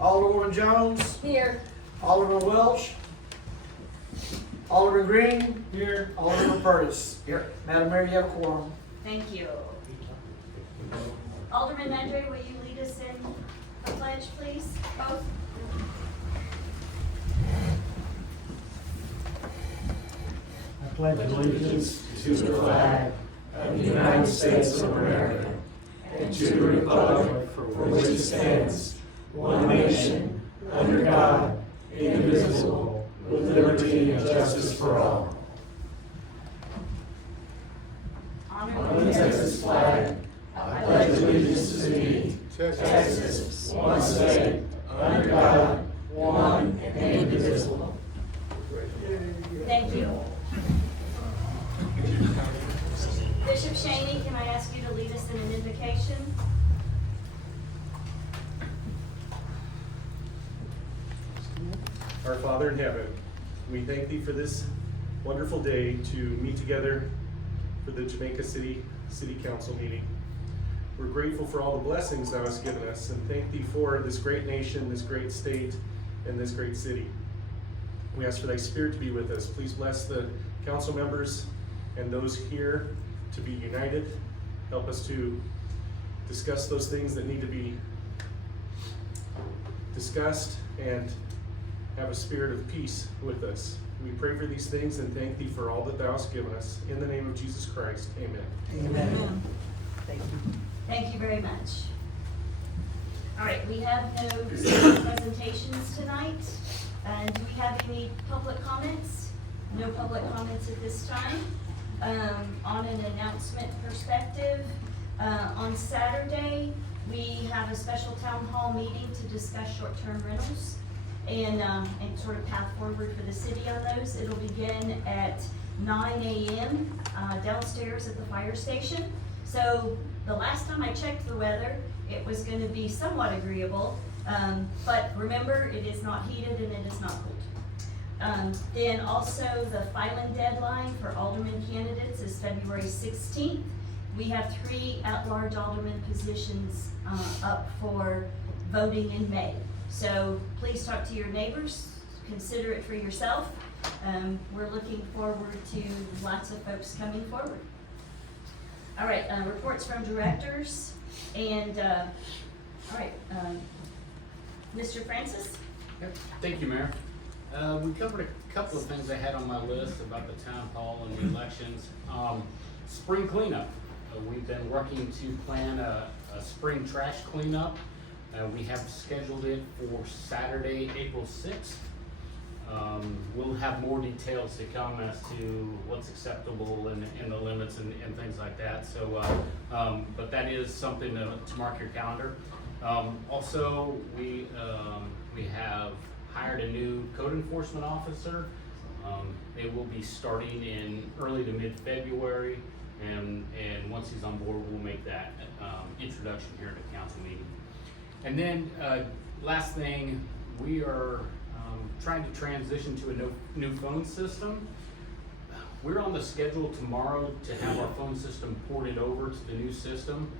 Alderwoman Jones. Here. Alderman Welch. Alderman Green. Here. Alderman Curtis. Here. Madam Mayor, you have a quorum. Thank you. Alderman Andre, will you lead us in a pledge, please? Both. I pledge allegiance to the flag of the United States of America and to the republic for which it stands, one nation, under God, indivisible, with liberty and justice for all. On the Texas flag, I pledge allegiance to thee, Texas, one state, under God, one and indivisible. Thank you. Bishop Cheney, can I ask you to lead us in an invocation? Our Father in heaven, we thank thee for this wonderful day to meet together for the Jamaica City Council meeting. We're grateful for all the blessings thou hast given us and thank thee for this great nation, this great state, and this great city. We ask for thy spirit to be with us. Please bless the council members and those here to be united. Help us to discuss those things that need to be discussed and have a spirit of peace with us. We pray for these things and thank thee for all that thou hast given us. In the name of Jesus Christ, amen. Amen. Thank you. Thank you very much. All right, we have no presentations tonight. And do we have any public comments? No public comments at this time. On an announcement perspective, on Saturday, we have a special town hall meeting to discuss short-term rentals and sort of path forward for the city on those. It'll begin at 9 a.m. Downstairs at the fire station. So the last time I checked the weather, it was going to be somewhat agreeable. But remember, it is not heated and it is not cold. Then also the filing deadline for alderman candidates is February 16th. We have 3 at-large alderman positions up for voting in May. So please talk to your neighbors, consider it for yourself. We're looking forward to lots of folks coming forward. All right, reports from directors and all right, Mr. Francis? Yep. Thank you, Mayor. We covered a couple of things I had on my list about the town hall and the elections. Spring cleanup. We've been working to plan a spring trash cleanup. We have scheduled it for Saturday, April 6th. We'll have more details to come as to what's acceptable and the limits and things like that. So, but that is something to mark your calendar. Also, we have hired a new code enforcement officer. They will be starting in early to mid-February, and once he's on board, we'll make that introduction here at the council meeting. And then, last thing, we are trying to transition to a new phone system. We're on the schedule tomorrow to have our phone system ported over to the new system.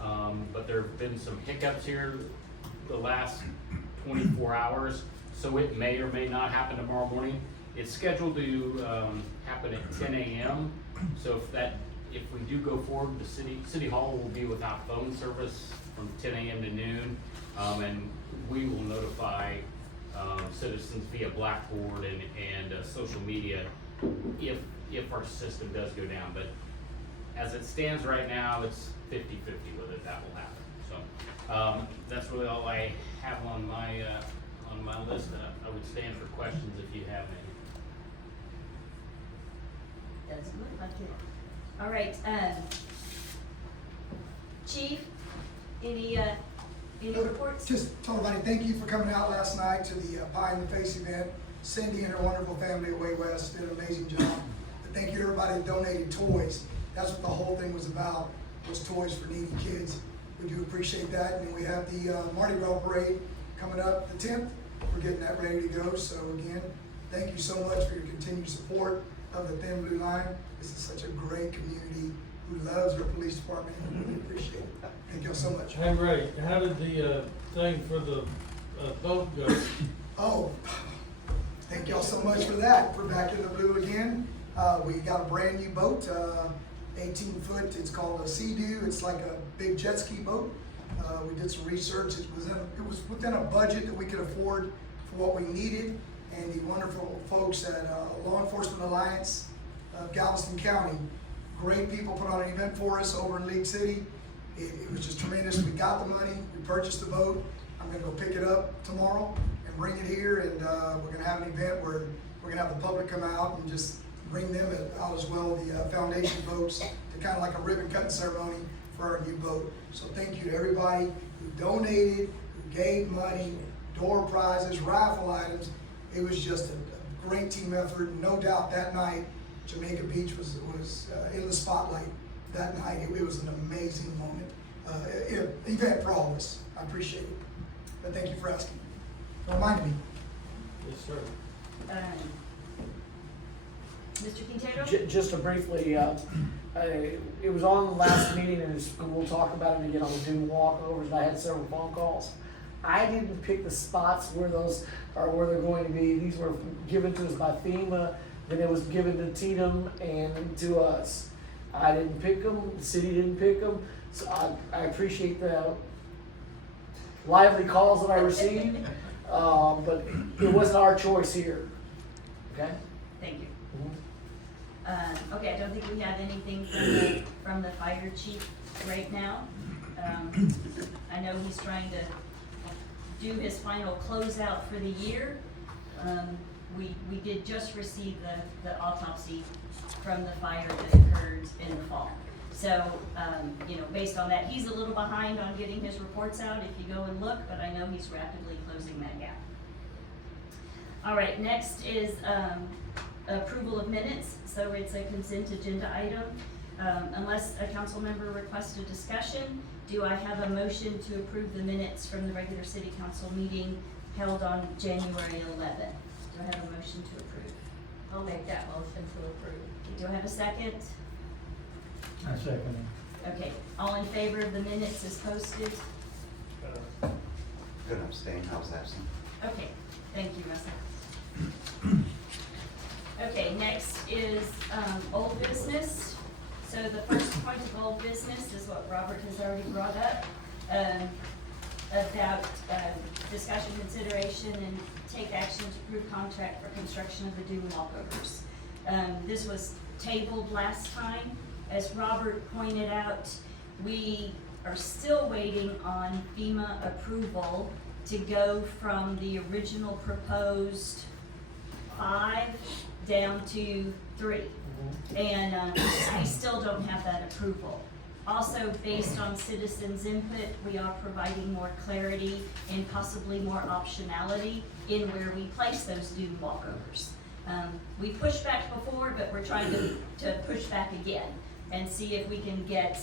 But there have been some hiccups here the last 24 hours, so it may or may not happen tomorrow morning. It's scheduled to happen at 10 a.m. So if we do go forward, the city hall will be without phone service from 10 a.m. to noon, and we will notify citizens via Blackboard and social media if our system does go down. But as it stands right now, it's 50-50 whether that will happen. So that's really all I have on my list. I would stand for questions if you have any. Doesn't look like it. All right, Chief, any reports? Just told everybody, thank you for coming out last night to the Pie in the Face event. Cindy and her wonderful family of Way West did an amazing job. But thank you to everybody that donated toys. That's what the whole thing was about, was toys for needy kids. We do appreciate that. And then we have the Mardi Gras parade coming up the 10th. We're getting that ready to go. So again, thank you so much for your continued support of the Thin Blue Line. This is such a great community who loves our police department, and we really appreciate it. Thank y'all so much. Hey Ray, how did the thing for the Boat goes. Oh, thank y'all so much for that. We're back in the blue again. We got a brand new boat, 18 foot. It's called a Sea-Doo. It's like a big jet ski boat. We did some research. It was within a budget that we could afford for what we needed. And the wonderful folks at Law Enforcement Alliance of Galveston County, great people, put on an event for us over in League City. It was just tremendous. We got the money. We purchased the boat. I'm gonna go pick it up tomorrow and bring it here, and we're gonna have an event where we're gonna have the public come out and just bring them out as well, the foundation folks, to kind of like a ribbon cutting ceremony for our new boat. So thank you to everybody who donated, who gave money, door prizes, raffle items. It was just a great team effort. No doubt that night, Jamaica Beach was in the spotlight that night. It was an amazing moment, event for all of us. I appreciate it. But thank you for asking. Remind me. Yes, sir. Mr. Quintero? Just to briefly, it was on the last meeting, and we'll talk about it again on the Doom walkovers, and I had several phone calls. I didn't pick the spots where those are, where they're going to be. These were given to us by FEMA, then it was given to Tatum and to us. I didn't pick them, the city didn't pick them, so I appreciate the lively calls that I received, but it wasn't our choice here, okay? Thank you. Okay, I don't think we have anything from the fire chief right now. I know he's trying to do his final closeout for the year. We did just receive the autopsy from the fire that occurred in the fall. So, based on that, he's a little behind on getting his reports out if you go and look, but I know he's rapidly closing that gap. All right, next is approval of minutes. So it's a consent agenda item. Unless a council member requests a discussion, do I have a motion to approve the minutes from the regular city council meeting held on January 11th? Do I have a motion to approve? I'll make that motion to approve. Do I have a second? I second it. Okay, all in favor of the minutes as posted? Good abstain, I was absent. Okay, thank you, Russell. Okay, next is old business. So the first point of old business is what Robert has already brought up, about discussion, consideration, and take action to approve contract for construction of the Doom walkovers. This was tabled last time. As Robert pointed out, we are still waiting on FEMA approval to go from the original proposed 5 down to 3. And we still don't have that approval. Also, based on citizens' input, we are providing more clarity and possibly more optionality in where we place those Doom walkovers. We pushed back before, but we're trying to push back again and see if we can get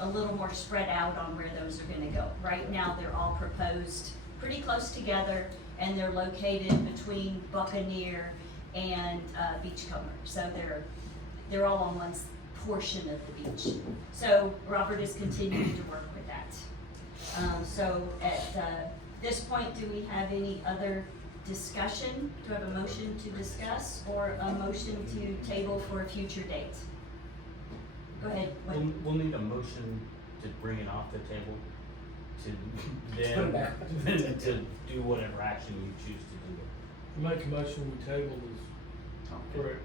a little more spread out on where those are gonna go. Right now, they're all proposed pretty close together, and they're located between Buccaneer and Beachcomber. So they're all on one portion of the beach. So Robert is continuing to work with that. So at this point, do we have any other discussion? Do I have a motion to discuss or a motion to table for a future date? Go ahead. We'll need a motion to bring it off the table to Put it then, back. then to do whatever action you choose to do. Make a motion, we table this. Correct.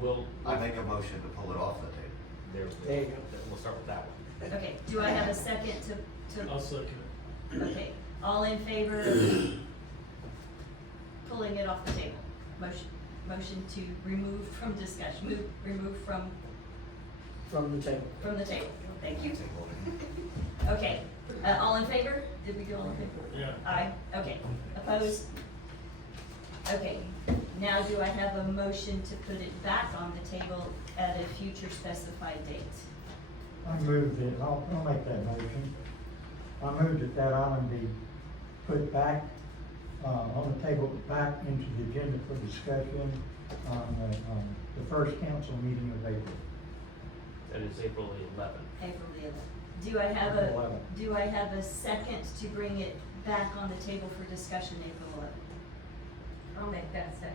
We'll, I make a motion to pull it off the table. There you go. We'll start with that one. Okay, do I have a second to? I'll second it. Okay, all in favor of pulling it off the table? Motion to remove from discussion, remove from From the table. the table. Thank you. Okay, all in favor? Did we do all in favor? Yeah. Aye, okay. Opposed? Okay, now do I have a motion to put it back on the table at a future specified date? I move that, I'll make that motion. I move that item be put back, on the table, back into the agenda for discussion on the first council meeting of April. That is April 11th. April the 11th. Do I have a second to bring it back on the table for discussion April 11th? I'll make that second.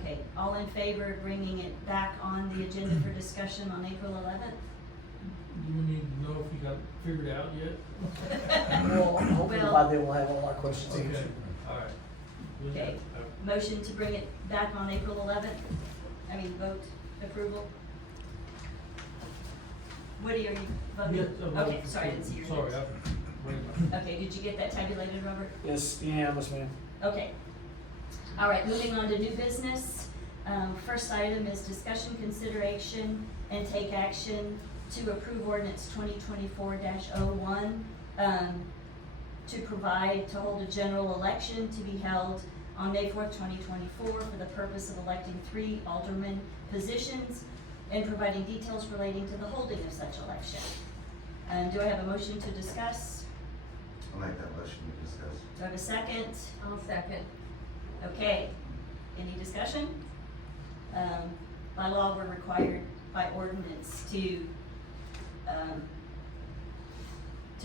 Okay, all in favor of bringing it back on the agenda for discussion on April 11th? Do we need to know if you got it figured out yet? Well, hopefully Well- by then we'll have all our questions Okay, answered. alright. Okay. Motion to bring it back on April 11th? I mean, vote approval? Woody, are you voting? Yes, Okay, sorry, I didn't see your hands. Sorry, Okay, did you get that tabulated, Robert? Yes, unanimous, ma'am. Okay. All right, moving on to new business. First item is discussion, consideration, and take action to approve ordinance 2024-01, to provide, to hold a general election to be held on May 4th, 2024 for the purpose of electing 3 alderman positions and providing details relating to the holding of such election. Do I have a motion to discuss? I'll make that motion to discuss. Do I have a second? I'll second. Okay, any discussion? By law, we're required by ordinance to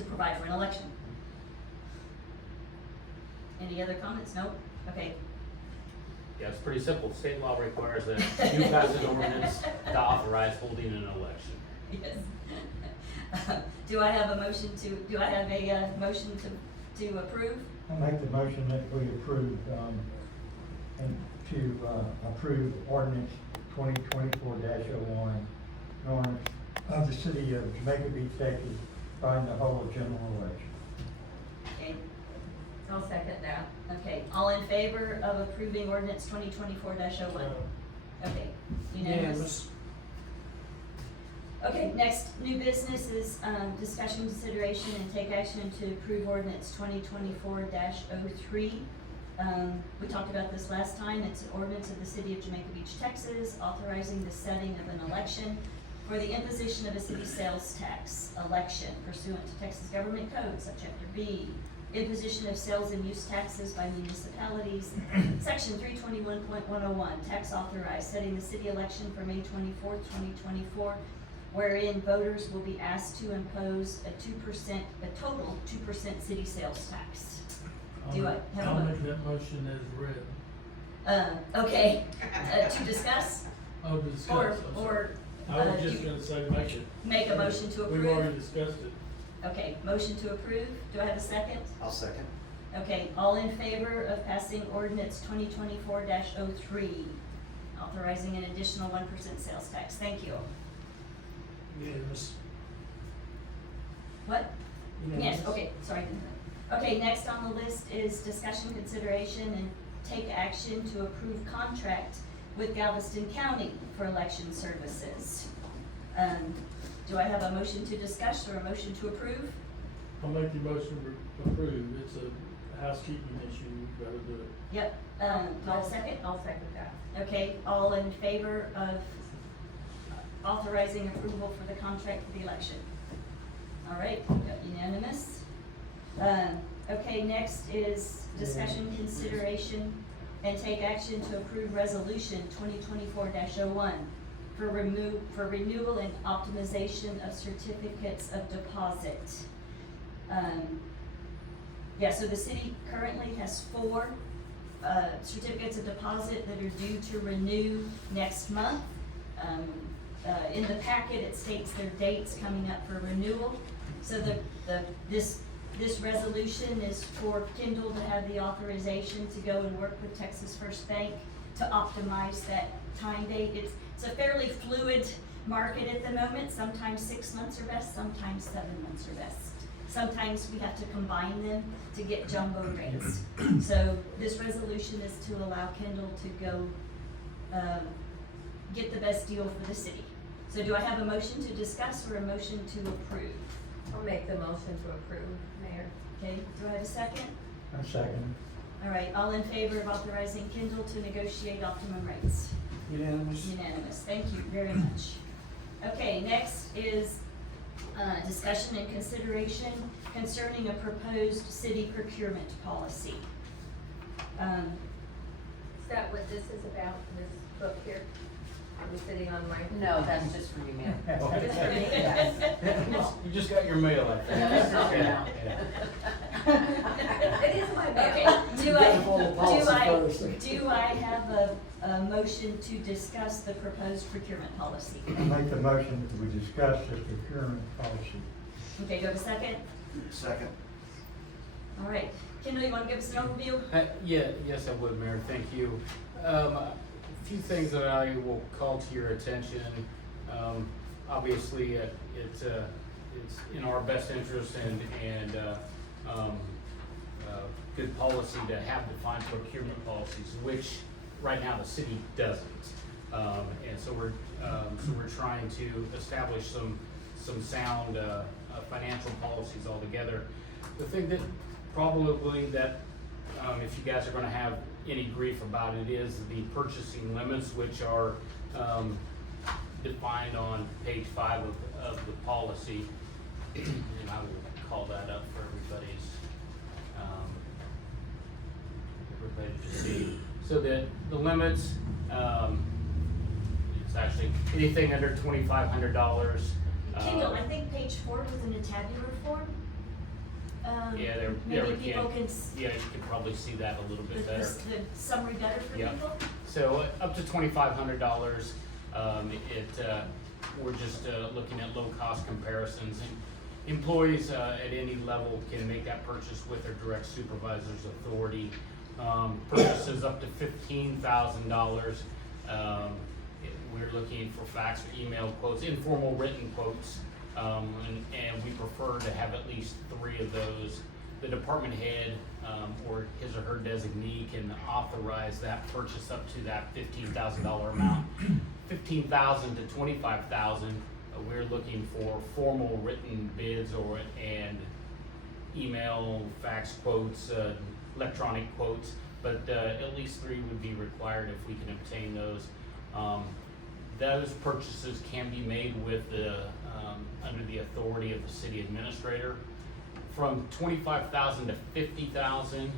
provide for an election. Any other comments? No? Okay. Yeah, it's pretty simple. State law requires that you pass an ordinance to authorize holding an election. Yes. Do I have a motion to approve? I make the motion that we approve, and to, approve ordinance 2024-01, an ordinance of the city of Jamaica Beach, Texas, providing the whole general election. Okay, I'll second that. okay, all in favor of approving ordinance 2024-01? Okay, unanimous? Okay, next, new business is, discussion, consideration, and take action to approve ordinance 2024-03. We talked about this last time. It's an ordinance of the city of Jamaica Beach, Texas, authorizing the setting of an election for the imposition of a city sales tax election pursuant to Texas Government Code, Subchapter B, imposition of sales and use taxes by municipalities, Section 321.101, tax authorized, setting the city election for May 24th, 2024, wherein voters will be asked to impose a total 2% city sales tax. Do I have a I'll mo- make that motion as read. Okay, to discuss, Oh, discuss, or, I'm sorry. or, I was do just you gonna say make it. make a motion to We've approve? already discussed it. Okay, motion to approve, do I have a second? I'll second. Okay, all in favor of passing ordinance 2024-03, authorizing an additional 1% sales tax, thank you. Unanimous. What? Yes, Unanimous. okay, sorry. Okay, next on the list is discussion, consideration, and take action to approve contract with Galveston County for election services. Do I have a motion to discuss or a motion to approve? I'll make the motion to approve. It's a housekeeping issue, we've gotta do it. Yep, do I have a second? I'll second that. Okay, all in favor of authorizing approval for the contract for the election? All right, got unanimous. Okay, next is discussion, consideration, and take action to approve resolution 2024-01 for renewal and optimization of certificates of deposit. Yeah, so the city currently has 4 certificates of deposit that are due to renew next month. In the packet, it states their dates coming up for renewal. So this resolution is for Kendal to have the authorization to go and work with Texas First Bank to optimize that time date. It's a fairly fluid market at the moment. Sometimes 6 months are best, sometimes 7 months are best. Sometimes we have to combine them to get jumbo rates. So this resolution is to allow Kendal to go get the best deal for the city. So do I have a motion to discuss or a motion to approve? I'll make the motion to approve, Mayor. Okay, do I have a second? I second. All right, all in favor of authorizing Kendal to negotiate optimum rates? Unanimous. Unanimous, thank you very much. Okay, next is discussion and consideration concerning a proposed city procurement policy. Is that what this is about, this book here? I'm sitting on my. No, that's just for you, ma'am. Just for me. Yes. You just got your mail, I think. Yeah, that's all now. Yeah. It is my Okay, ballot. do Gotta follow policy first. do I have a motion to discuss the proposed procurement policy? I make the motion that we discuss the procurement policy. Okay, do I have a second? Second. All right, Kendall, you wanna give us an overview? Yes, I would, Mayor, thank you. A few things that I will call to your attention. Obviously, it's in our best interest and good policy to have defined procurement policies, which right now the city doesn't. And so we're trying to establish some sound financial policies altogether. The thing that probably that if you guys are gonna have any grief about it is the purchasing limits, which are defined on page 5 of the policy. And I will call that up for everybody to see. So the limits, it's actually anything under $2,500. Kendall, I think page 4 was in a tabular form. Yeah, there Maybe we people can. can, Yeah, you can probably see that a little bit better. the summary better for Yeah. people? So up to $2,500, we're just looking at low-cost comparisons. And employees at any level can make that purchase with their direct supervisor's authority. Purchases up to $15,000. We're looking for fax or email quotes, informal written quotes, and we prefer to have at least 3 of those. The department head or his or her designee can authorize that purchase up to that $15,000 amount. $15,000 to $25,000. We're looking for formal written bids and email, fax quotes, electronic quotes, but at least 3 would be required if we can obtain those. Those purchases can be made with under the authority of the city administrator. From $25,000 to $50,000,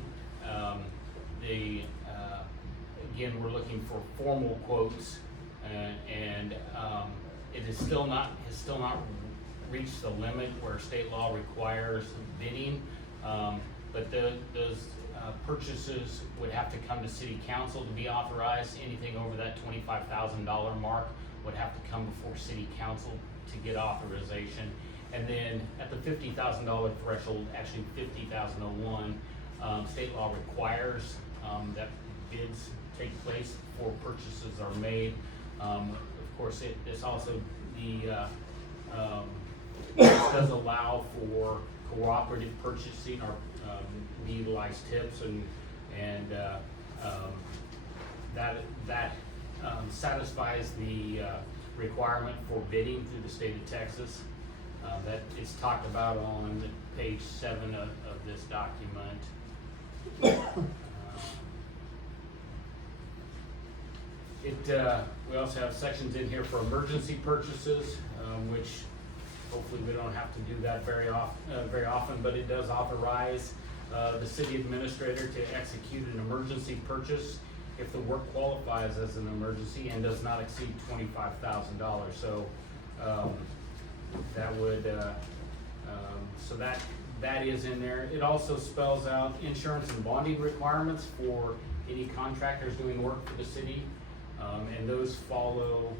again, we're looking for formal quotes, and it has still not reached the limit where state law requires bidding, but those purchases would have to come to city council to be authorized. Anything over that $25,000 mark would have to come before city council to get authorization. And then at the $50,000 threshold, actually $50,001, state law requires that bids take place before purchases are made. Of course, this also does allow for cooperative purchasing or we utilize tips and that satisfies the requirement for bidding through the state of Texas. That is talked about on page 7 of this document. We also have sections in here for emergency purchases, which hopefully we don't have to do that very often, but it does authorize the city administrator to execute an emergency purchase if the work qualifies as an emergency and does not exceed $25,000. So that would that is in there. It also spells out insurance and bonding requirements for any contractors doing work for the city, and those follow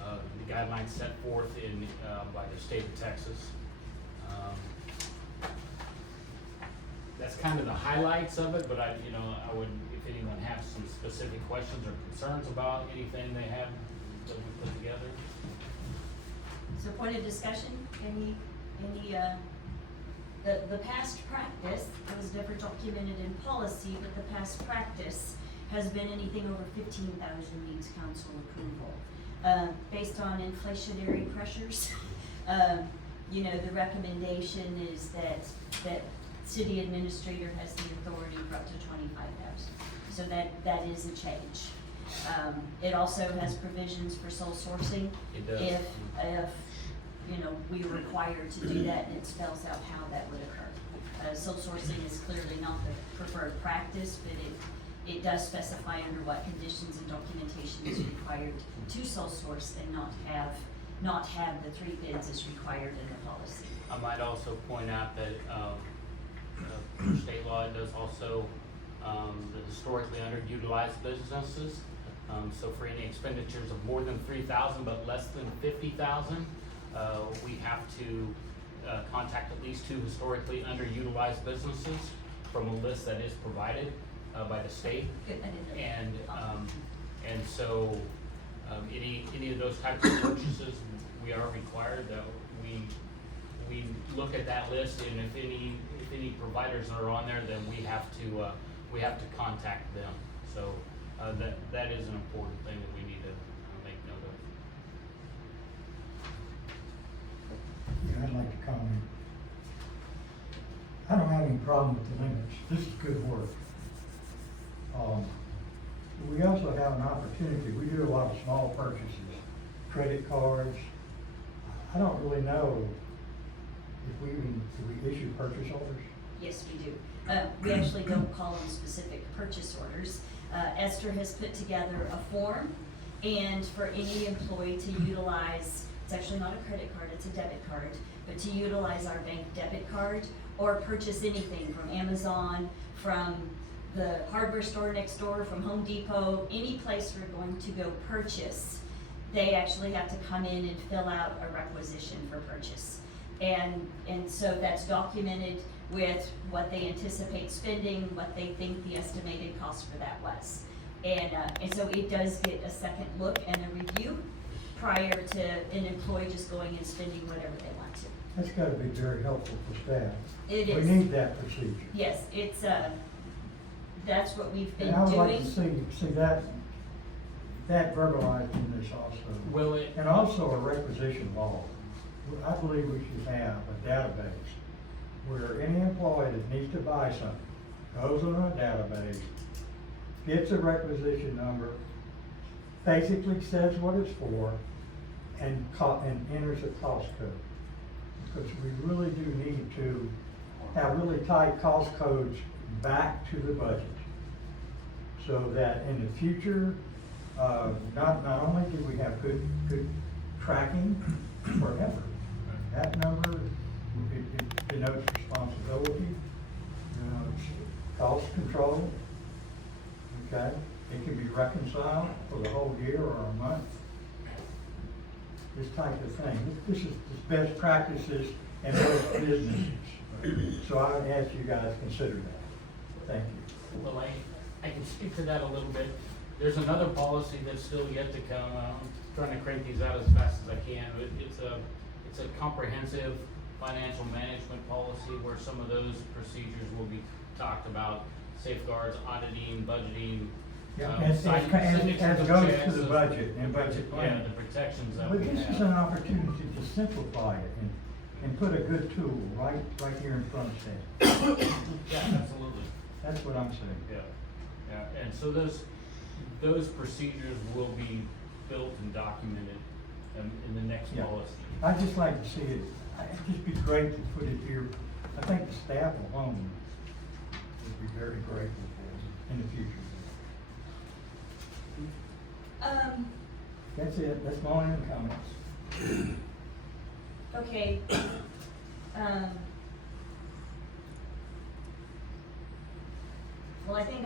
the guidelines set forth by the state of Texas. That's kind of the highlights of it, but I would, if anyone has some specific questions or concerns about anything they have that we put together. So point of discussion, the past practice, it was never documented in policy, but the past practice has been anything over 15,000 needs council approval. Based on inflationary pressures, the recommendation is that city administrator has the authority for up to 25,000. So that is a change. It also has provisions for sole sourcing. It does. If we are required to do that, and it spells out how that would occur. Sole sourcing is clearly not the preferred practice, but it does specify under what conditions and documentation is required to sole source and not have the 3 bids as required in the policy. I might also point out that per state law, it does also, the historically underutilized businesses. So for any expenditures of more than 3,000 but less than 50,000, we have to contact at least 2 historically underutilized businesses from a list that is provided by the state. Good, I didn't know. And so, any of those types of purchases, we are required that we look at that list, and if any providers are on there, then we have to contact them. So, that is an important thing that we need to make note of. Yeah, I'd like to comment. I don't have any problem with the limits. This is good work. We also have an opportunity. We do a lot of small purchases, credit cards. I don't really know if we issue purchase orders. Yes, we do. We actually don't call them specific purchase orders. Esther has put together a form, and for any employee to utilize, it's actually not a credit card, it's a debit card, but to utilize our bank debit card or purchase anything from Amazon, from the hardware store next door, from Home Depot, any place we're going to go purchase, they actually have to come in and fill out a requisition for purchase. And so that's documented with what they anticipate spending, what they think the estimated cost for that was. And so it does get a second look and a review prior to an employee just going and spending whatever they want to. That's gotta be very helpful for staff. It is. We need that procedure. Yes, it's, that's what we've been And I would like to doing. see that verbalized in this also. Will it? And also a requisition law. I believe we should have a database where any employee that needs to buy something goes on a database, gets a requisition number, basically says what it's for, and enters a cost code. Because we really do need to have really tight cost codes back to the budget. So that in the future, not only do we have good tracking forever, that number, it denotes responsibility, cost control, okay? It can be reconciled for the whole year or a month. This type of thing. This is best practices in most businesses. So I would ask you guys to consider that. Thank you. Well, I can speak to that a little bit. There's another policy that's still yet to come. I'm trying to crank these out as fast as I can. It's a comprehensive financial management policy where some of those procedures will be talked about, safeguards, auditing, budgeting. As signatures of goes checks, to the budget and budget Yeah, plan. the protections that But we this have. is an opportunity to simplify it and put a good tool right here in front of staff. Yeah, absolutely. That's what I'm saying. Yeah, and so those procedures will be built and documented in the next Yeah. policy. I'd just like to see it, it'd just be great to put it here. I think the staff alone would be very grateful for it in the future. That's it, that's my only comments. Okay. Well, I think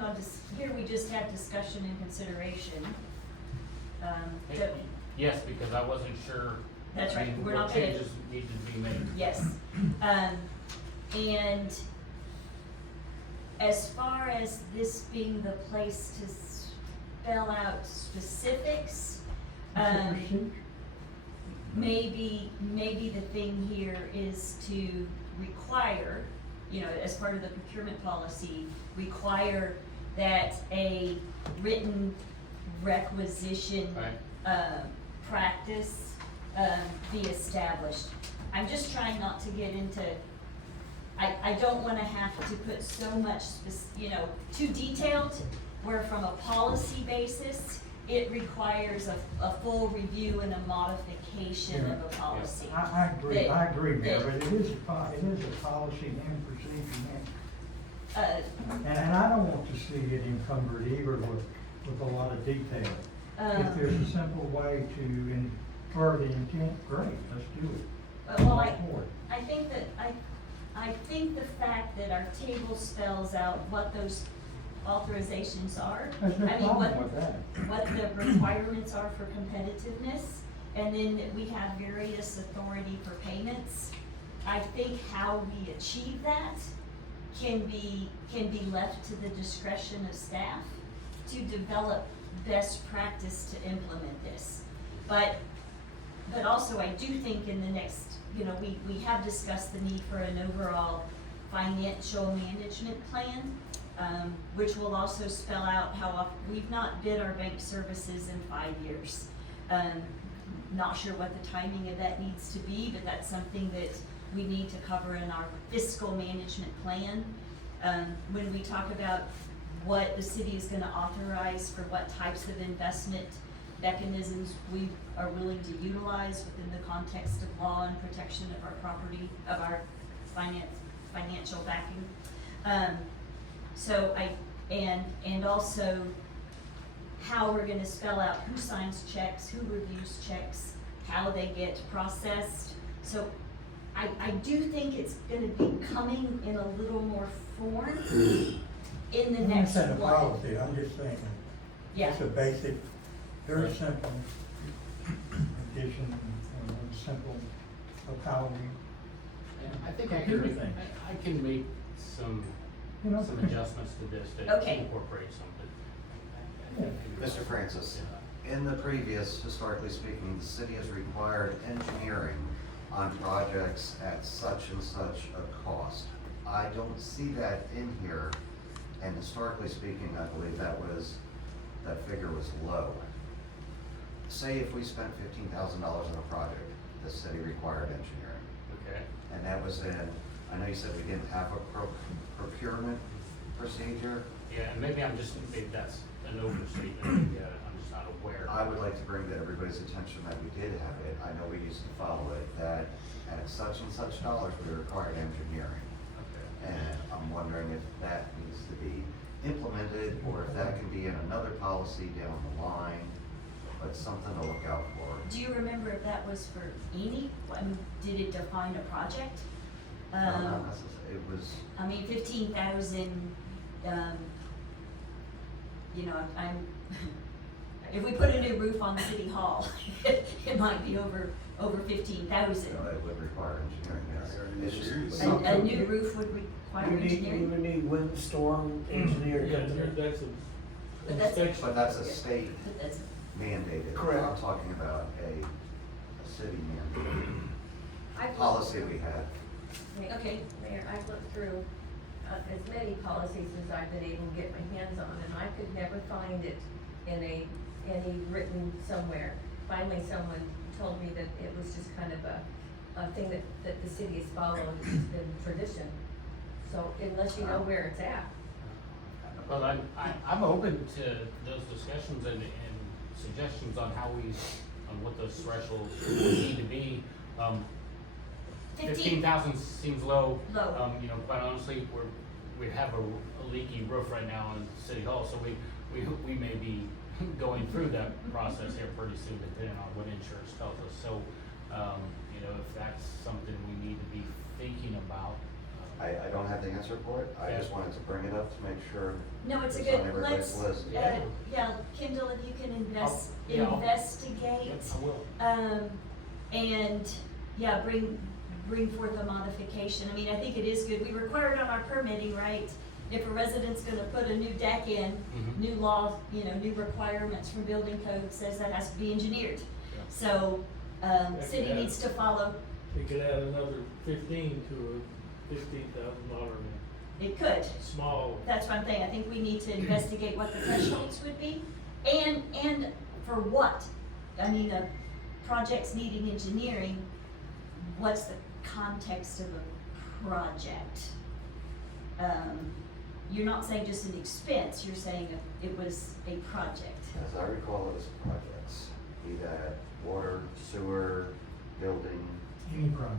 here we just have discussion and consideration. So- Yes, because I wasn't sure. That's right. We're What not gonna- changes needed to be made. Yes. And as far as this being the place to spell out specifics, That's a procedure. maybe the thing here is to require, as part of the procurement policy, require that a written requisition Right. practice be established. I'm just trying not to get into, I don't wanna have to put so much, too detailed, where from a policy basis, it requires a full review and a modification of a policy. I agree, Mayor, that- but it is a policy and procedure, Uh, and I don't want to see it encumbered either with a lot of detail. If there's a simple way to infer the intent, great, let's do it. Well, All for it. I think that I think the fact that our table spells out what those authorizations are. There's no I mean, problem with that. what the requirements are for competitiveness, and then that we have various authority for payments. I think how we achieve that can be left to the discretion of staff to develop best practice to implement this. But also I do think in the next, we have discussed the need for an overall financial management plan, which will also spell out how often, we've not bid our bank services in 5 years. Not sure what the timing of that needs to be, but that's something that we need to cover in our fiscal management plan. When we talk about what the city is gonna authorize for what types of investment mechanisms we are willing to utilize within the context of law and protection of our property, of our financial backing. And also how we're gonna spell out who signs checks, who reviews checks, how they get processed. So I do think it's gonna be coming in a little more form in the next I'm not saying a one. policy, I'm just saying, Yeah. it's a basic, very simple addition, simple of how we, And I think I Computer can make, things. I can make some adjustments to this to Okay. incorporate something. Mr. Francis, in the previous, historically speaking, the city has required engineering on projects at such and such a cost. I don't see that in here, and historically speaking, I believe that figure was low. Say if we spent $15,000 on a project, the city required engineering. Okay. And that was in, I know you said we didn't have a procurement procedure. Yeah, and maybe that's an overstatement, maybe I'm just not aware. I would like to bring to everybody's attention that we did have it, I know we used to follow it, that at such and such dollars, we required engineering. Okay. And I'm wondering if that needs to be implemented, or if that can be in another policy down the line, but something to look out for. Do you remember if that was for any, did it define a project? No, not necessarily, it was, I mean, 15,000, if we put a new roof on City Hall, it might be over 15,000. it would require engineering, yes. It's just A something- new roof would require You engineering. would need windstorm engineer. Yeah, that's a But that's- inspection. But that's a state But that's, mandated. Correct. I'm talking about a city mandated I've looked- policy we had. okay. Mayor, I've looked through as many policies as I've been able to get my hands on, and I could never find it in any written somewhere. Finally, someone told me that it was just kind of a thing that the city has followed, it's just been tradition. So unless you know where it's at. Well, I'm open to those discussions and suggestions on on what those thresholds need to be. 15,000 seems low. Low. Quite honestly, we have a leaky roof right now in City Hall, so we may be going through that process here pretty soon, depending on what insurance tells us. So, if that's something we need to be thinking about. I don't have the answer for it, I just wanted to bring it up to make sure. No, it's a on good, everybody's let's, list. Kendall, if you can I'll- investigate. I will. And, bring forth a modification. I mean, I think it is good. We require it on our permitting, right? If a resident's gonna put a new deck in, Mhm. new law, new requirements from building code says that has to be engineered. Yeah. So, city Yeah. needs to follow, You could add another 15 to a $15,000 it could. small. That's one thing, I think we need to investigate what the thresholds would be, and for what? I mean, projects needing engineering, what's the context of a project? You're not saying just an expense, you're saying it was a project. As I recall, it was projects, be that water, sewer, building, any project.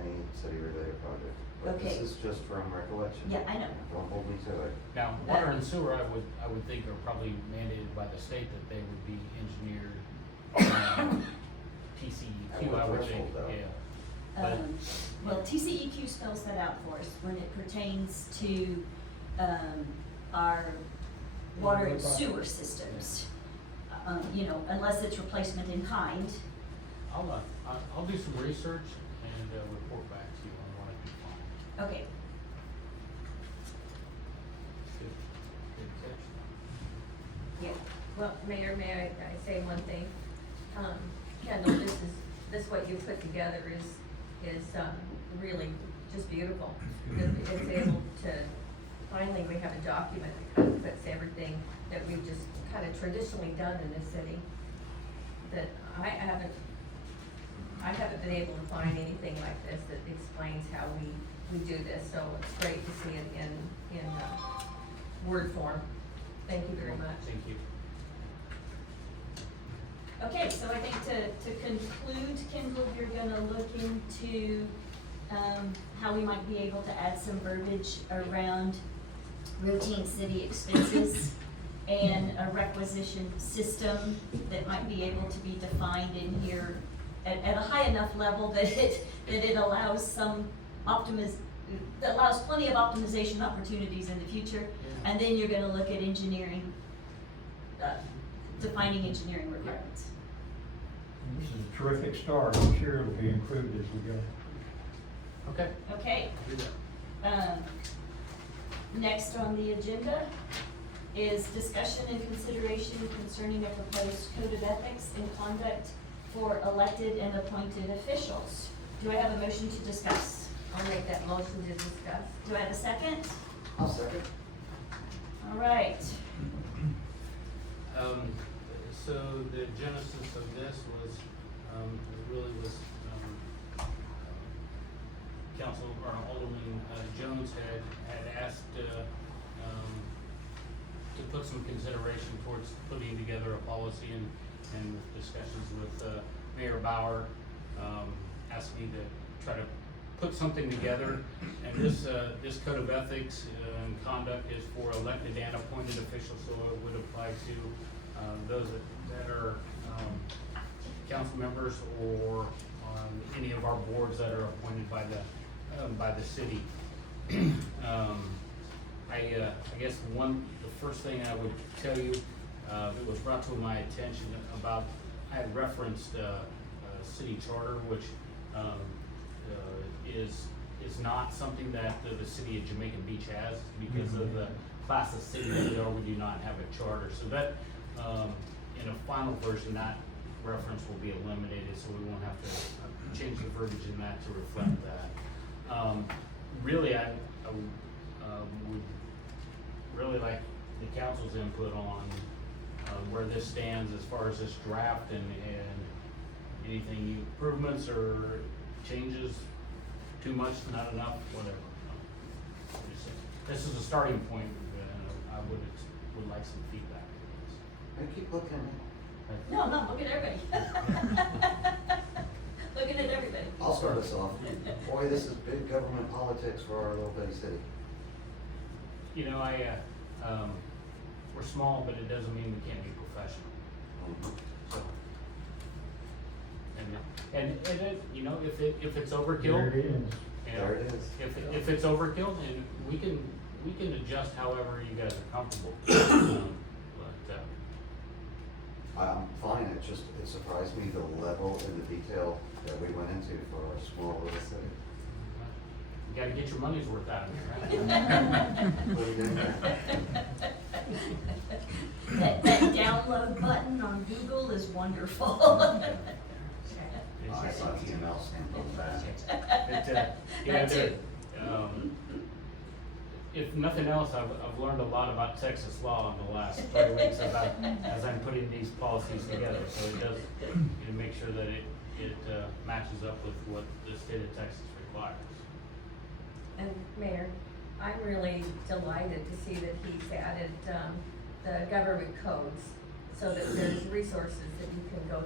any city-related project. But Okay. this is just from recollection. Yeah, I know. Don't hold me to it. Now, water and sewer, I would think are probably mandated by the state that they would be engineered, PCEQ, I would think, Threshold, though. yeah. Well, TCEQ spells that out for us when it pertains to, our water and sewer systems. You know, unless it's replacement in kind. I'll do some research and, report back to you on what I can find. Okay, Good catch. Yeah, well, Mayor, may I say one thing? Kendall, this what you put together is really just beautiful. It's able to, finally, we have a document that kind of puts everything that we've just kind of traditionally done in this city. That I haven't been able to find anything like this that explains how we do this, so it's great to see it in word form. Thank you very much. Thank you. okay, so I think to conclude, Kendall, you're gonna look into, how we might be able to add some verbiage around routine city expenses and a requisition system that might be able to be defined in here at a high enough level that it allows some that allows plenty of optimization opportunities in the future. Yeah. And then you're gonna look at engineering, defining engineering requirements. This is a terrific start. I'm sure it'll be improved as we go. Okay. Okay, Do that. next on the agenda is discussion and consideration concerning a proposed code of ethics and conduct for elected and appointed officials. Do I have a motion to discuss? I'll make that motion to discuss. Do I have a second? I'll second. All right. So the genesis of this was, Council, or Alderman, Jones had asked, to put some consideration towards putting together a policy and discussions with, Mayor Bauer, asked me to try to put something together. And this code of ethics and conduct is for elected and appointed officials, so it would apply to, those that are, council members or any of our boards that are appointed by the city. I guess the first thing I would tell you, it was brought to my attention about, I had referenced, city charter, which, is not something that the city of Jamaica Beach has because of the class of city that we are. We do not have a charter, so that, in a final version, that reference will be eliminated, so we won't have to change the verbiage in that to reflect that. Really, I would really like the council's input on where this stands as far as this draft and anything improvements or changes, too much, not enough, whatever. This is a starting point, and I would like some feedback. I keep looking. No, look at everybody. Looking at everybody. I'll start us off. Boy, this is big government politics for our little bitty city. You know, we're small, but it doesn't mean we can't be professional. So, and it, you know, if it's overkill. There it is. You know, There it is. If it's overkill, then we can adjust however you guys are comfortable. I'm fine, it surprised me the level and the detail that we went into for our small little city. You gotta get your money's worth out of it, right? What are you doing there? That download button on Google is wonderful. I saw an email stamp on that. That too. If nothing else, I've learned a lot about Texas law in the last 3 weeks as I'm putting these policies together. So it does, you know, make sure that it matches up with what the state of Texas requires. And Mayor, I'm really delighted to see that he's added, the government codes so that there's resources that you can go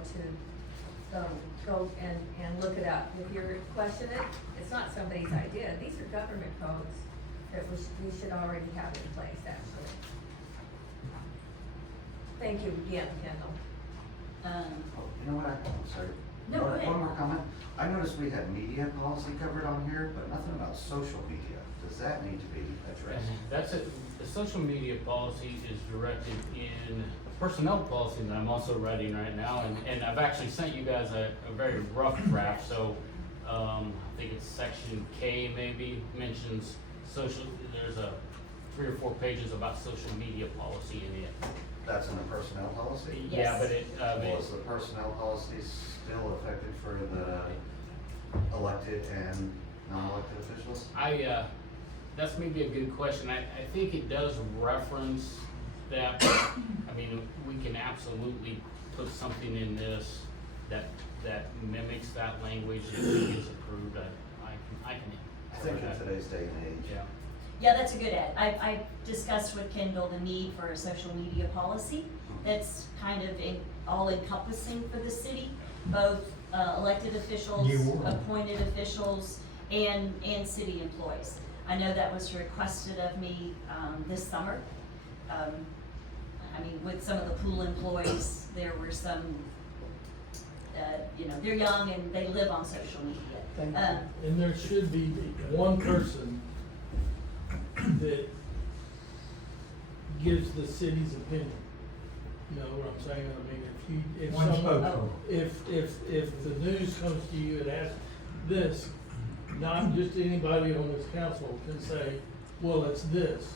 and look it up. If you're questioning it, it's not somebody's idea. These are government codes that we should already have in place, actually. Thank you again, Kendall. Oh, you know what, I'm sorry, No, go ahead. One more comment. I noticed we had media policy covered on here, but nothing about social media. Does that need to be addressed? That's it. The social media policy is directed in a personnel policy that I'm also writing right now, and I've actually sent you guys a very rough draft, so, I think it's section K maybe, mentions social, there's 3 or 4 pages about social media policy in it. That's in the personnel policy? Yeah, Yes. but Was the personnel policy still effective for the elected and non-elected officials? That's maybe a good question. I think it does reference that, I mean, we can absolutely put something in this that mimics that language if it gets approved. I can. I think in today's day and age. Yeah. Yeah, that's a good ad. I discussed with Kendall the need for a social media policy that's kind of all encompassing for the city, both elected officials, New world. appointed officials, and city employees. I know that was requested of me this summer. I mean, with some of the pool employees, there were some, they're young and they live on social media. Thank you. And there should be one person that gives the city's opinion. You know what I'm saying? I mean, if One someone, spokesman. if the news comes to you and asks this, not just anybody on this council can say, well, it's this.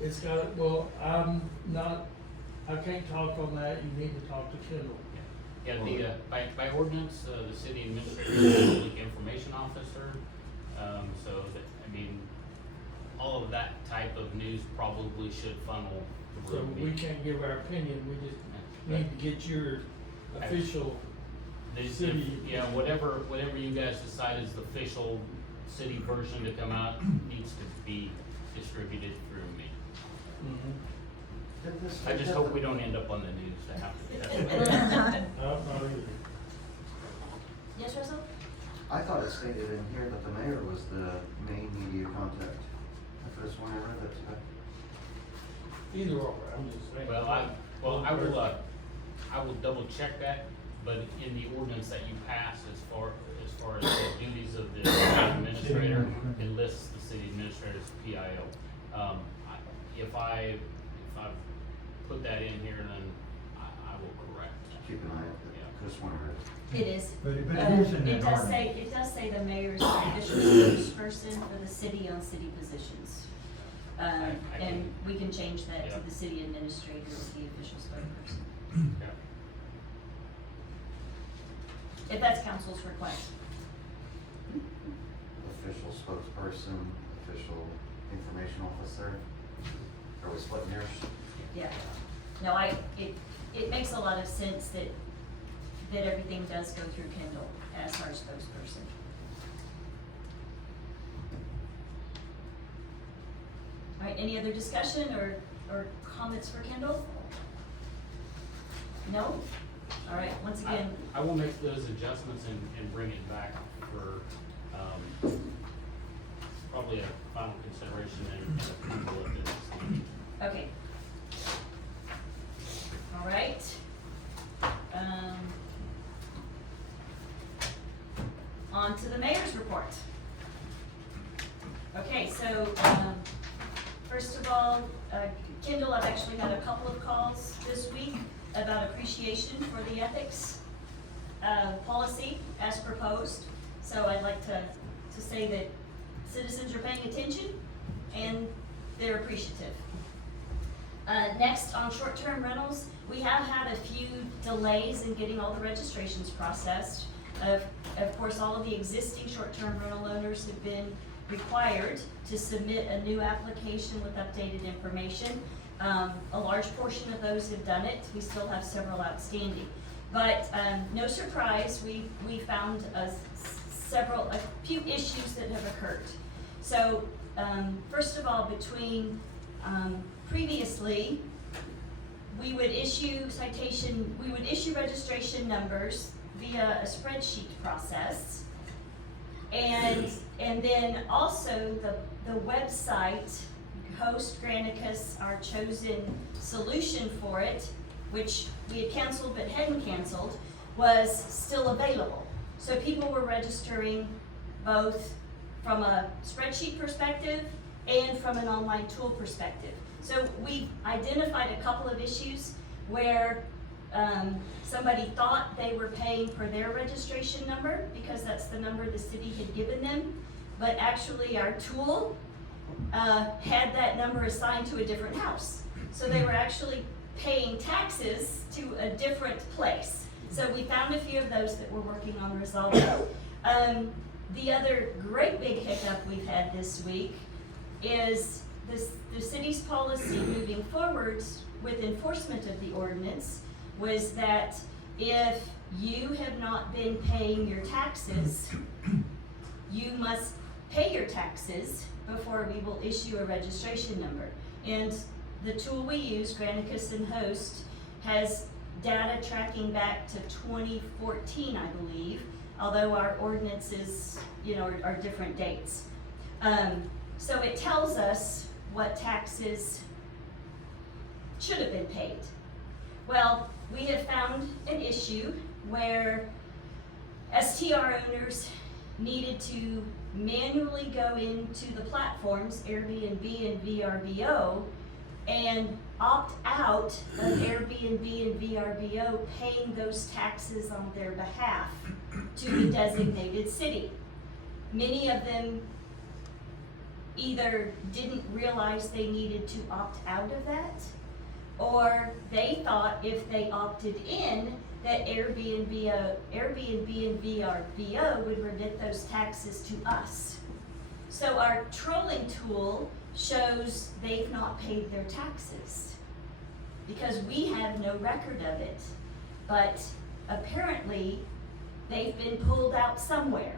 It's got, well, I can't talk on that, you need to talk to Kendall. Yeah, by ordinance, the city administrator is the public information officer, so that, I mean, all of that type of news probably should funnel So through me. we can't give our opinion, we just need to get your official city. Yeah, whatever you guys decide is the official city version to come out needs to be distributed through me. Mhm. I just hope we don't end up on the news to have to. Not either. Yes, Russell? I thought it stated in here that the mayor was the main media contact. I could have sworn I read that today. Either or, I'm just saying. I will double check that, but in the ordinance that you pass as far as the duties of the city administrator, it lists the city administrator's PIO. If I put that in here, then I will correct. Keep an eye out. Yeah. Could have sworn I read it. It is. But it is in the It does ordinance. it does say the mayor's the official spokesperson for the city on city positions. I And can- we can change that Yeah. to the city administrator as the official spokesperson, Yeah. if that's council's request. Official spokesperson, official information officer. Are we splitting hairs? Yeah. No, it makes a lot of sense that everything does go through Kendall as our spokesperson. All right, any other discussion or comments for Kendall? No? All right, once again, I will make those adjustments and bring it back for, probably a final consideration and approval of the next meeting. okay. All right. On to the mayor's report. Okay, so, first of all, Kendall, I've actually had a couple of calls this week about appreciation for the ethics policy as proposed. So I'd like to say that citizens are paying attention and they're appreciative. Next, on short-term rentals, we have had a few delays in getting all the registrations processed. Of course, all of the existing short-term rental owners have been required to submit a new application with updated information. A large portion of those have done it. We still have several outstanding. But no surprise, we found a few issues that have occurred. So first of all, between previously, we would issue registration numbers via a spreadsheet process. And then also the website, host Granicus, our chosen solution for it, which we had canceled but hadn't canceled, was still available. So people were registering both from a spreadsheet perspective and from an online tool perspective. So we identified a couple of issues where somebody thought they were paying per their registration number because that's the number the city had given them, but actually our tool had that number assigned to a different house. So they were actually paying taxes to a different place. So we found a few of those that we're working on resolving. The other great big hiccup we've had this week is the city's policy moving forwards with enforcement of the ordinance was that if you have not been paying your taxes, you must pay your taxes before we will issue a registration number. And the tool we use, Granicus and Host, has data tracking back to 2014, I believe, although our ordinances, are different dates. So it tells us what taxes should have been paid. Well, we have found an issue where STR owners needed to manually go into the platforms, Airbnb and VRBO, and opt out of Airbnb and VRBO paying those taxes on their behalf to the designated city. Many of them either didn't realize they needed to opt out of that, or they thought if they opted in that Airbnb and VRBO would remit those taxes to us. So our trolling tool shows they've not paid their taxes because we have no record of it, but apparently they've been pulled out somewhere.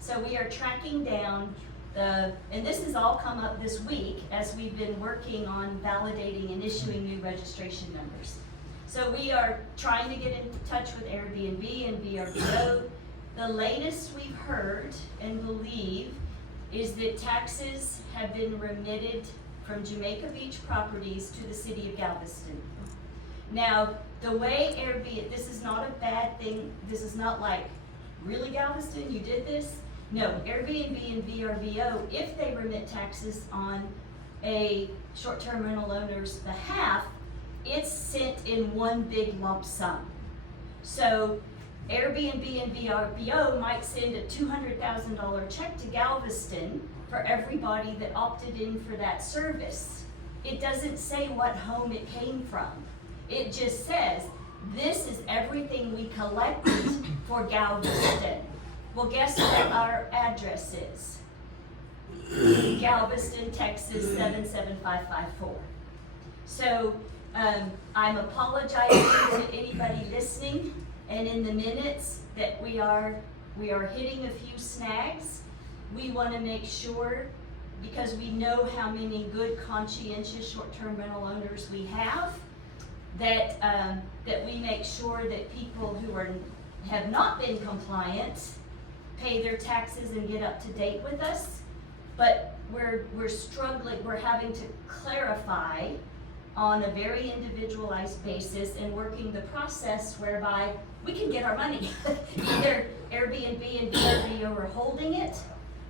So we are tracking down and this has all come up this week as we've been working on validating and issuing new registration numbers. So we are trying to get in touch with Airbnb and VRBO. The latest we've heard and believe is that taxes have been remitted from Jamaica Beach properties to the city of Galveston. Now, the way Airbnb, this is not a bad thing, this is not like, really Galveston, you did this? No, Airbnb and VRBO, if they remit taxes on a short-term rental owner's behalf, it's sent in one big lump sum. So Airbnb and VRBO might send a $200,000 check to Galveston for everybody that opted in for that service. It doesn't say what home it came from. It just says, this is everything we collected for Galveston. Well, guess what our address is? Galveston, Texas 77554. So I'm apologizing to anybody listening, and in the minutes that we are hitting a few snags. We want to make sure, because we know how many good conscientious short-term rental owners we have, that that we make sure that people who have not been compliant pay their taxes and get up to date with us. But we're struggling, we're having to clarify on a very individualized basis and working the process whereby we can get our money. Either Airbnb and VRBO are holding it,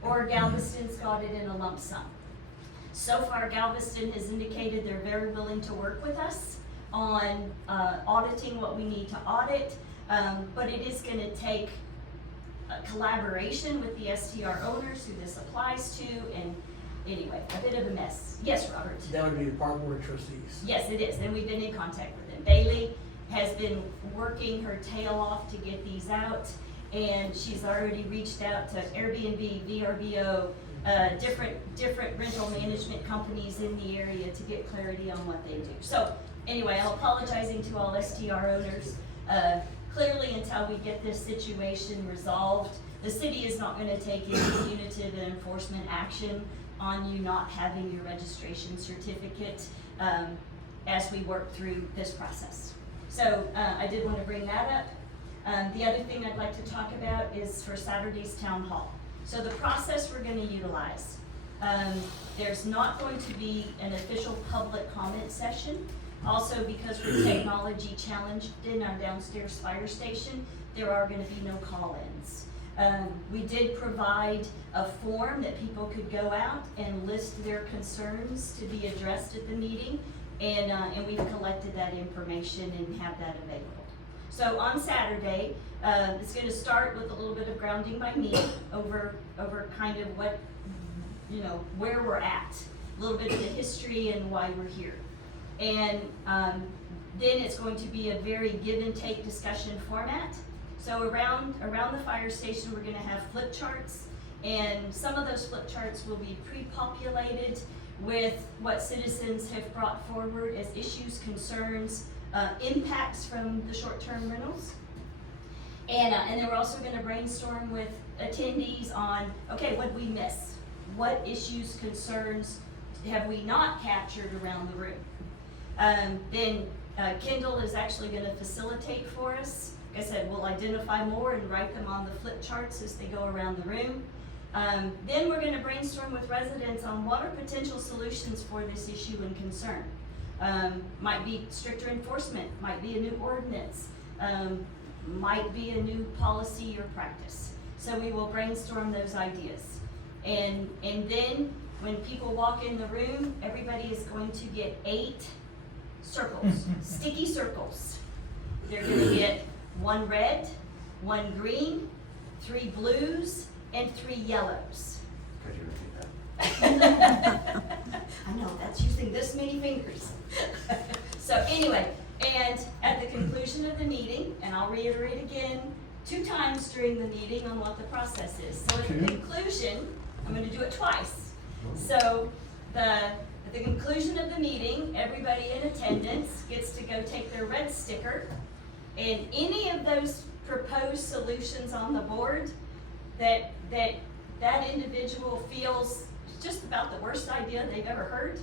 or Galveston's got it in a lump sum. So far, Galveston has indicated they're very willing to work with us on auditing what we need to audit, but it is going to take a collaboration with the STR owners who this applies to, and anyway, a bit of a mess. Yes, Robert? That would be the park board trustees. Yes, it is, and we've been in contact with them. Bailey has been working her tail off to get these out, and she's already reached out to Airbnb, VRBO, different rental management companies in the area to get clarity on what they do. So anyway, I'm apologizing to all STR owners. Clearly, until we get this situation resolved, the city is not going to take any punitive and enforcement action on you not having your registration certificate as we work through this process. So I did want to bring that up. The other thing I'd like to talk about is for Saturday's town hall. So the process we're going to utilize, there's not going to be an official public comment session. Also, because we're technology challenged in our downstairs fire station, there are gonna be no call-ins. We did provide a form that people could go out and list their concerns to be addressed at the meeting, and we've collected that information and have that available. So on Saturday, it's gonna start with a little bit of grounding by me over kind of what, you know, where we're at, a little bit of the history and why we're here. And then it's going to be a very give and take discussion format. So around the fire station, we're gonna have flip charts, and some of those flip charts will be pre-populated with what citizens have brought forward as issues, concerns, impacts from the short-term rentals. And then we're also gonna brainstorm with attendees on, okay, what did we miss? What issues, concerns have we not captured around the room? Then Kendal is actually gonna facilitate for us. Like I said, we'll identify more and write them on the flip charts as they go around the room. Then we're gonna brainstorm with residents on what are potential solutions for this issue and concern. Might be stricter enforcement, might be a new ordinance, might be a new policy or practice. So we will brainstorm those ideas. And then when people walk in the room, everybody is going to get 8 circles, sticky circles. They're gonna get 1 red, 1 green, 3 blues, and 3 yellows. Could you repeat that? I know, that's using this many fingers. So anyway, and at the conclusion of the meeting, and I'll reiterate again 2 times during the meeting on what the process is. So at the conclusion, I'm gonna do it twice. So at the conclusion of the meeting, everybody in attendance gets to go take their red sticker, and any of those proposed solutions on the board that individual feels just about the worst idea they've ever heard,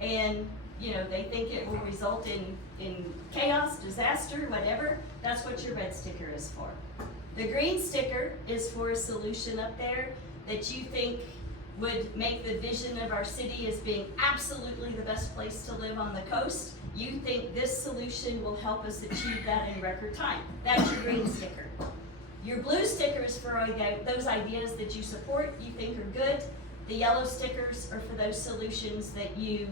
and you know, they think it will result in chaos, disaster, whatever, that's what your red sticker is for. The green sticker is for a solution up there that you think would make the vision of our city as being absolutely the best place to live on the coast. You think this solution will help us achieve that in record time. That's your green sticker. Your blue sticker is for those ideas that you support, you think are good. The yellow stickers are for those solutions that you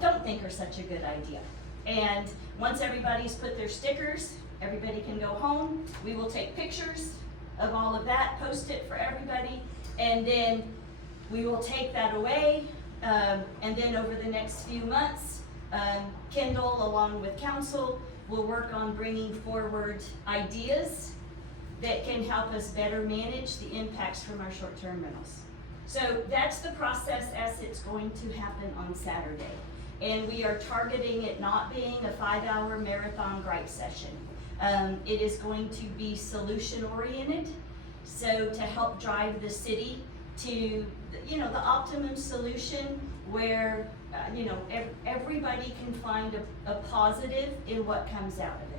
don't think are such a good idea. And once everybody's put their stickers, everybody can go home. We will take pictures of all of that, post it for everybody, and then we will take that away. And then over the next few months, Kendal, along with council, will work on bringing forward ideas that can help us better manage the impacts from our short-term rentals. So that's the process as it's going to happen on Saturday. And we are targeting it not being a 5-hour marathon gripe session. It is going to be solution-oriented, so to help drive the city to, you know, the optimum solution where, you know, everybody can find a positive in what comes out of it.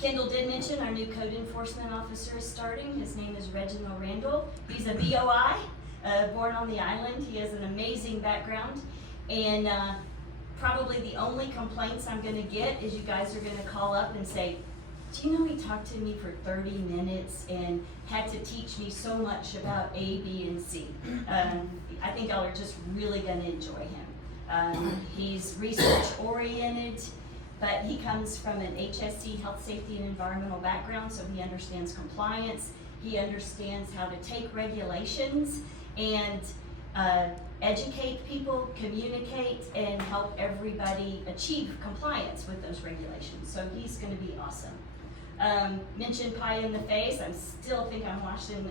Kendal did mention our new code enforcement officer is starting. His name is Reginald Randall. He's a BOI, born on the island. He has an amazing background. And probably the only complaints I'm gonna get is you guys are gonna call up and say, do you know he talked to me for 30 minutes and had to teach me so much about A, B, and C. I think y'all are just really gonna enjoy him. He's research oriented, but he comes from an HSC, health, safety, and environmental background, so he understands compliance. He understands how to take regulations and educate people, communicate, and help everybody achieve compliance with those regulations. So he's gonna be awesome. Mentioned pie in the face. I still think I'm washing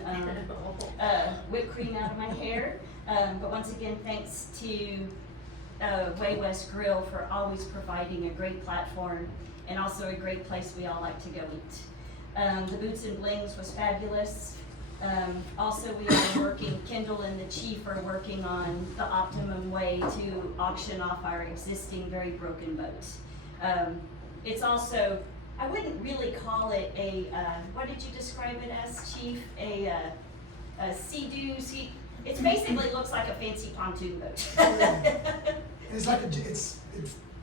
whipped cream out of my hair. But once again, thanks to Way West Grill for always providing a great platform and also a great place we all like to go eat. The Boots and Blings was fabulous. Also, we are working, Kendal and the chief are working on the optimum way to auction off our existing very broken boats. It's also, I wouldn't really call it a, what did you describe it as, chief? A sea-doo, it basically looks like a fancy pontoon boat. It's like it's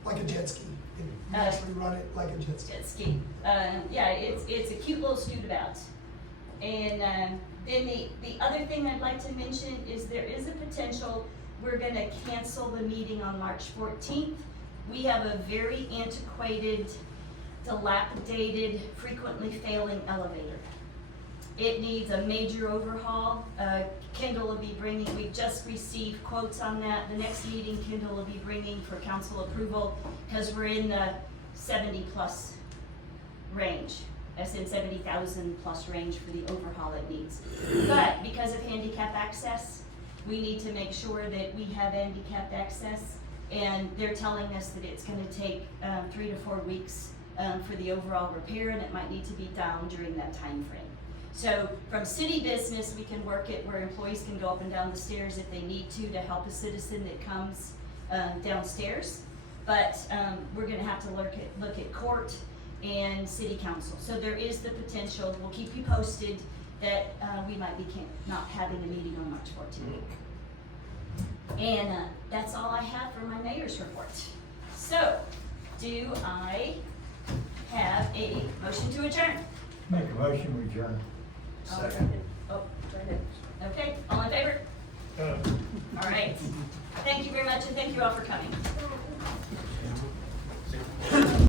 like a jet ski. You actually run it like a jet ski. Jet ski. Yeah, it's a cute little scootabout. And then the other thing I'd like to mention is there is a potential, we're gonna cancel the meeting on March 14th. We have a very antiquated, dilapidated, frequently failing elevator. It needs a major overhaul. Kendal will be bringing, we just received quotes on that. The next meeting Kendal will be bringing for council approval, because we're in the 70+ range, as in 70,000+ range for the overhaul it needs. But because of handicap access, we need to make sure that we have handicapped access, and they're telling us that it's gonna take 3 to 4 weeks for the overall repair, and it might need to be down during that time frame. So from city business, we can work it where employees can go up and down the stairs if they need to help a citizen that comes downstairs. But we're gonna have to look at court and city council. So there is the potential, we'll keep you posted, that we might be not having a meeting on March 14th. And that's all I have for my mayor's report. So, do I have a motion to adjourn? Make a motion, we adjourn. Second. Oh, go ahead. Okay, all in favor? All right. Thank you very much, and thank you all for coming.